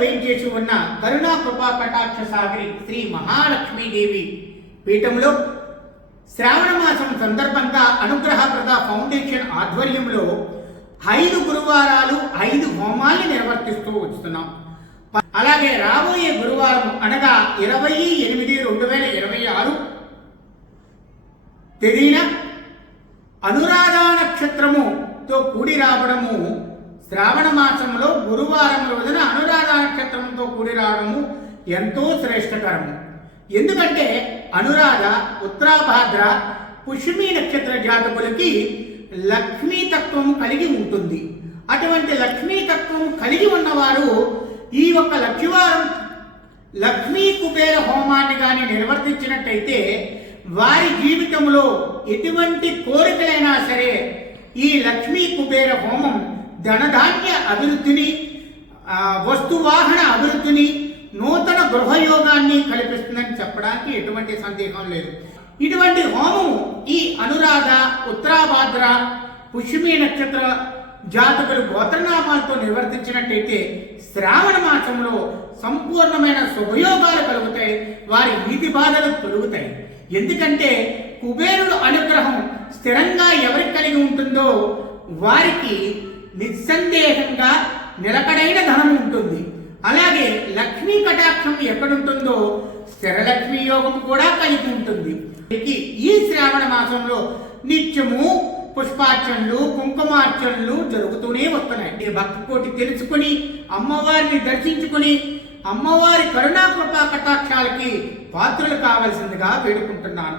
వేయించేసి ఉన్న కరుణా కృపా కటాక్ష సాగరి శ్రీ మహాలక్ష్మీదేవి పీఠంలో శ్రావణ మాసం సందర్భంగా అనుగ్రహప్రద ఫౌండేషన్ ఆధ్వర్యంలో 5 గురువారాలు 5 హోమాల్ని నిర్వర్తిస్తూ వస్తున్నాం. అలాగే రాబోయే గురువారం అనగా 20/8/2026 తేదీన అనురాధ నక్షత్రముతో కూడి రావడము, శ్రావణ మాసంలో గురువారం రోజున అనురాధ నక్షత్రంతో కూడి రావడము ఎంతో శ్రేష్టకరము. ఎందుకంటే అనురాధ, ఉత్తరాభాద్ర, పుష్యమి నక్షత్ర జాతకులకి లక్ష్మీతత్వం కలిగి ఉంటుంది. అటువంటి లక్ష్మీతత్వం కలిగి ఉన్నవారు ఈ ఒక్క లక్ష్మీవారం లక్ష్మీ కుబేర హోమాన్ని కానీ నిర్వర్తించినట్టయితే వారి జీవితంలో ఎటువంటి కోరికలైనా సరే ఈ లక్ష్మీ కుబేర హోమం ధనధాన్య అభివృద్ధిని, వస్తువాహన అభివృద్ధిని, నూతన గృహయోగాన్ని కల్పిస్తుందని చెప్పడానికి ఎటువంటి సందేహం లేదు. ఇటువంటి హోమం ఈ అనురాధ, ఉత్తరాభాద్ర, పుష్యమి నక్షత్ర జాతకులు గోత్రనామాలతో నిర్వర్తించినట్టయితే శ్రావణ మాసంలో సంపూర్ణమైన శుభయోగాలు కలుగుతాయి, వారి నీతి బాధలు తొలుగుతాయి. ఎందుకంటే కుబేరుడు అనుగ్రహం స్థిరంగా ఎవరికి కలిగి ఉంటుందో వారికి నిస్సందేహంగా నిలకడైన ధనం ఉంటుంది. అలాగే లక్ష్మీ కటాక్షం ఎక్కడుంటుందో స్థిరలక్ష్మీ యోగం కూడా కలిగి ఉంటుంది. ఈ శ్రావణ మాసంలో నిత్యము పుష్పార్చనలు, కుంకుమార్చనలు జరుగుతూనే వస్తున్నాయి. భక్తి కోటి తెలుసుకుని అమ్మవారిని దర్శించుకుని అమ్మవారి కరుణా కృపా కటాక్షాలకి పాత్రలు కావాల్సిందిగా వేడుకుంటున్నాను.